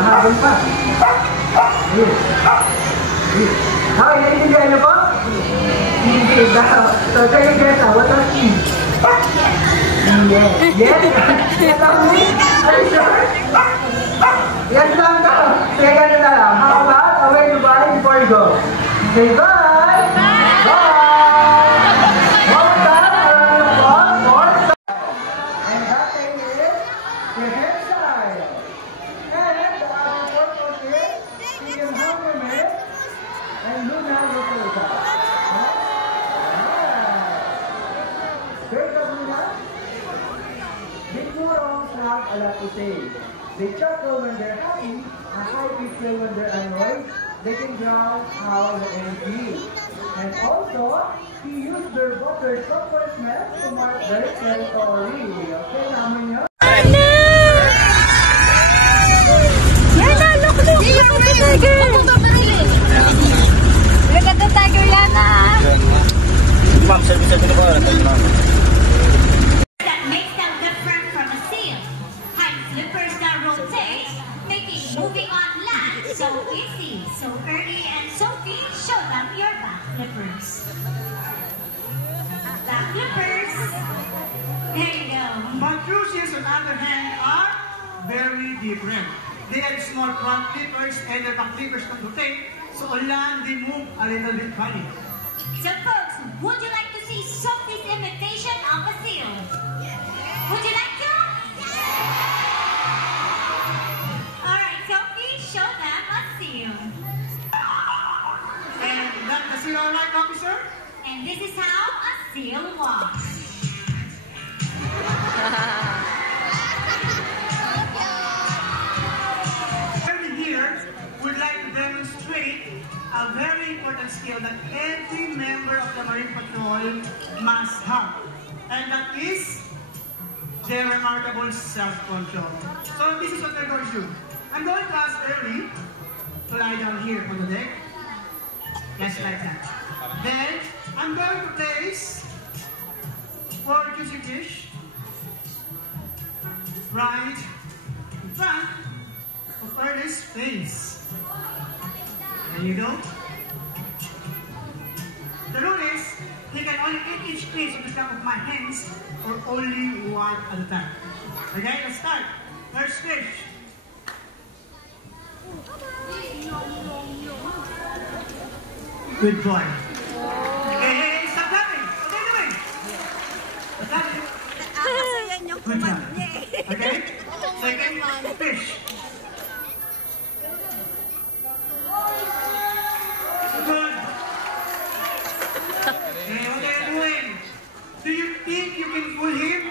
Mahabol pa. Okay, naiintindihan niyo po? Hindi daw. So, kayo guess, what was E? Yes. Yes? Yes lang me? Are you sure? Yes lang ka. Sige, ganun na lang. How about a way to buy before you go? Okay, bye! Bye! More time around the clock. More time. And that thing is the hairstyle. And the purpose is you can have your man and do now look at the top. Great of Luna. Big Murons have a lot to say. They chuckle when they're happy, a high pitch when they're annoyed. They can drown out the energy. And also, he used their butter chocolate smell to mark their territory. Okay, naman yun? Yana, look! Look at the tiger! Look at the tiger, Yana! Ma'am, service na po. That makes them different from a seal. High flippers that rotate, making moving on land so easy. So Ernie and Sophie, show them your back flippers. Back flippers. There you go. But cruises, on the other hand, are very different. They have small front flippers and their back flippers can rotate, so on land they move a little bit funny. So folks, would you like to see Sophie's imitation of a seal? Would you like to? Alright, Sophie, show them a seal. And that's the seal, all right, officer? And this is how a seal walks. Every here would like to demonstrate a very important skill that every member of the Marine Patrol must have. And that is their remarkable self-control. So this is what they're going to do. I'm going to ask Ernie to lie down here on the deck. Just like that. Then, I'm going to place 4 juicy fish right in front of Ernie's face. There you go. The rule is, he can only eat each fish on the top of my hands or only one at a time. Okay, let's start. First fish. Good boy. Hey, stop laughing. What are you doing? Stop laughing. Good job. Okay? Second fish. Good. Okay, what are you doing? Do you think you can fool him?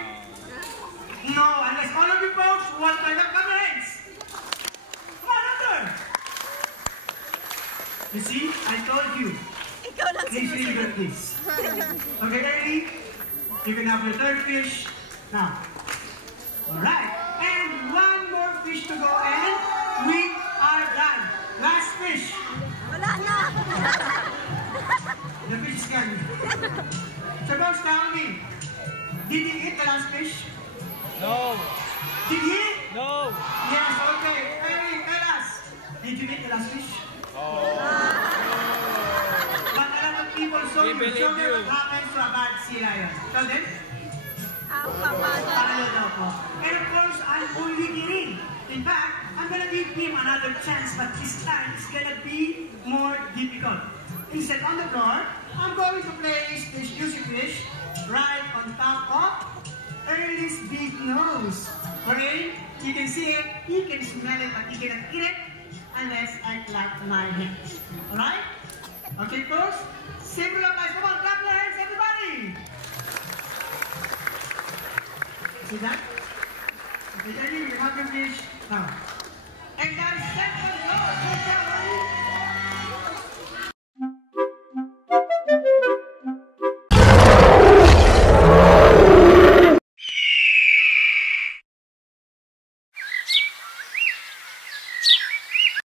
No, unless all of you folks want to have hands. Come on, under. You see, I told you. Please leave this. Okay, Ernie? You can have your third fish now. Alright. And one more fish to go and we are done. Last fish. Wala na! The fish is gone. So folks, tell me, did he eat the last fish? No. Did he? No. Yes, okay. Ernie, tell us. Did you eat the last fish? But a lot of people show We you believe you. what happens to a bad sea lion. Tell them. Paano daw po? And of course, I'm only kidding. In fact, I'm gonna give him another chance, but this time it's gonna be more difficult. Instead on the floor, I'm going to place this juicy fish right on top of Ernie's big nose. Wherein you can see it, he can smell it, but he cannot eat it unless I clap my hands. Alright? Okay, folks? Simple up, guys. Come on, clap your hands, everybody! See that? Okay, Ernie, you have your fish. Now,